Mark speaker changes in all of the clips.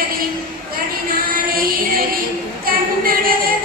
Speaker 1: കണ്ടതിൽ കടിനാരയിരവിൽ കണ്ടടത്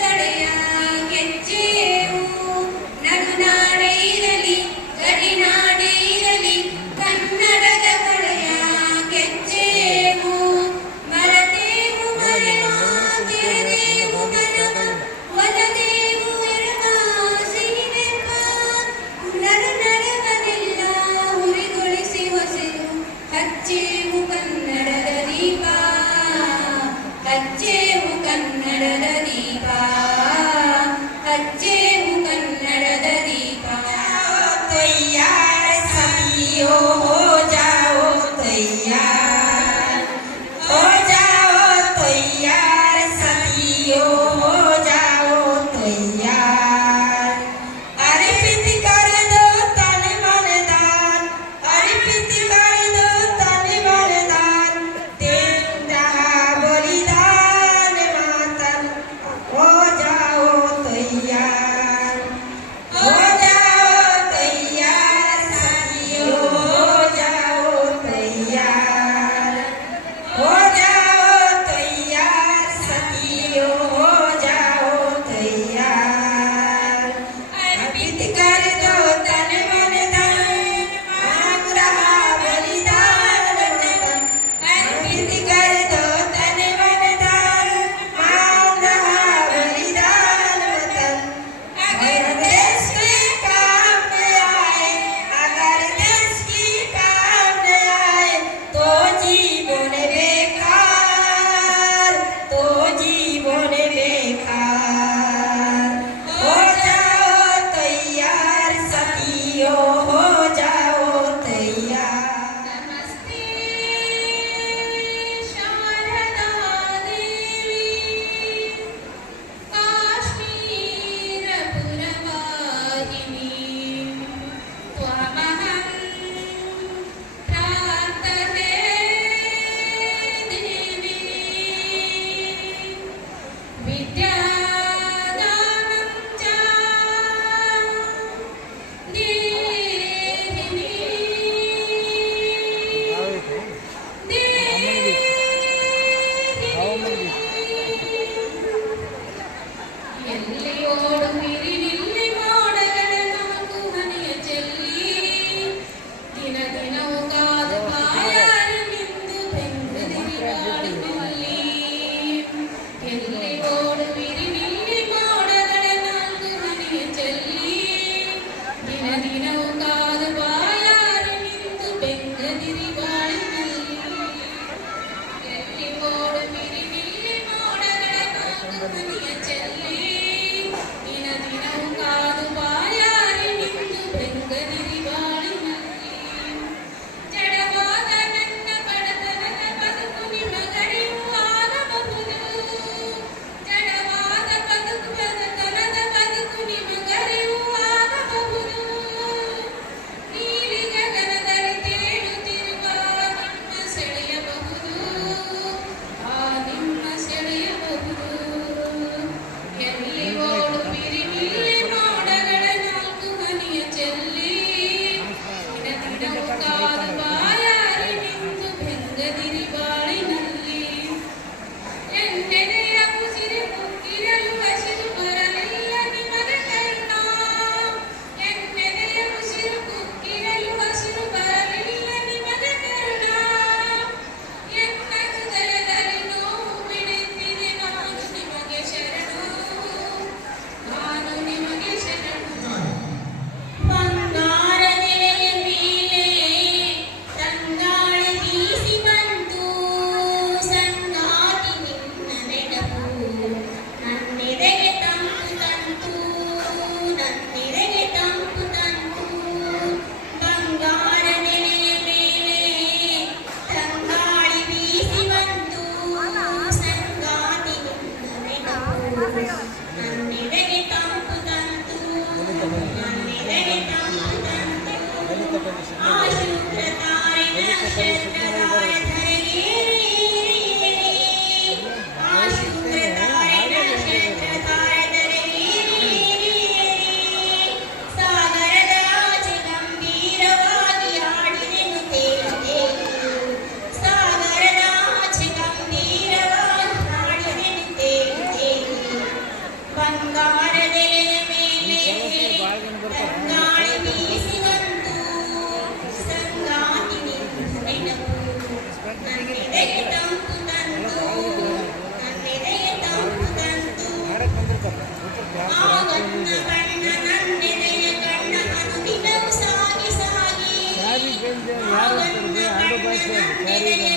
Speaker 2: That's what the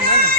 Speaker 2: I'm not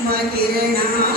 Speaker 2: உருவாக்கிறேனா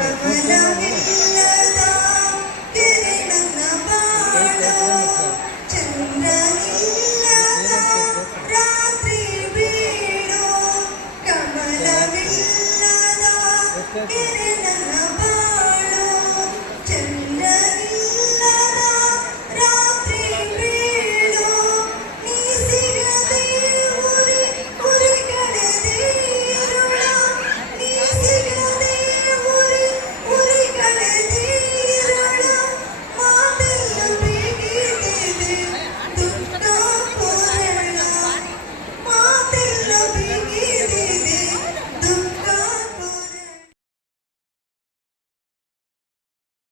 Speaker 3: 그래.